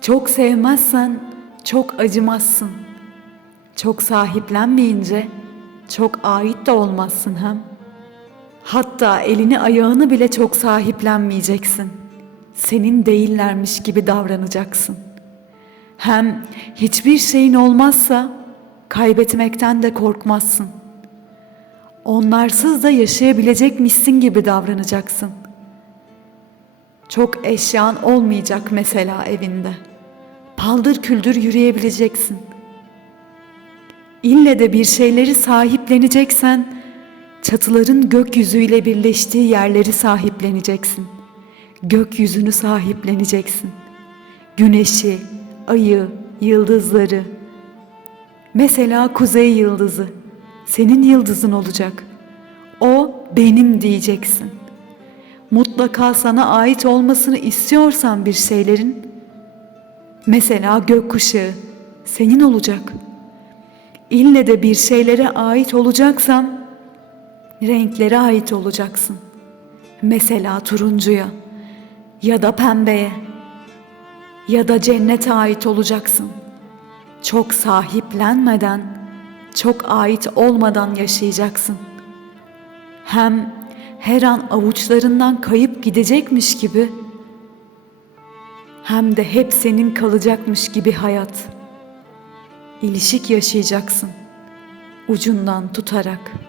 Çok sevmezsen çok acımazsın. Çok sahiplenmeyince çok ait de olmazsın hem. Hatta elini ayağını bile çok sahiplenmeyeceksin. Senin değillermiş gibi davranacaksın. Hem hiçbir şeyin olmazsa kaybetmekten de korkmazsın. Onlarsız da yaşayabilecekmişsin gibi davranacaksın. Çok eşyan olmayacak mesela evinde.'' paldır küldür yürüyebileceksin. İlle de bir şeyleri sahipleneceksen, çatıların gökyüzüyle birleştiği yerleri sahipleneceksin. Gökyüzünü sahipleneceksin. Güneşi, ayı, yıldızları. Mesela kuzey yıldızı senin yıldızın olacak. O benim diyeceksin. Mutlaka sana ait olmasını istiyorsan bir şeylerin Mesela gökkuşağı senin olacak. İlle de bir şeylere ait olacaksan renklere ait olacaksın. Mesela turuncuya ya da pembeye ya da cennete ait olacaksın. Çok sahiplenmeden, çok ait olmadan yaşayacaksın. Hem her an avuçlarından kayıp gidecekmiş gibi hem de hep senin kalacakmış gibi hayat. İlişik yaşayacaksın, ucundan tutarak.''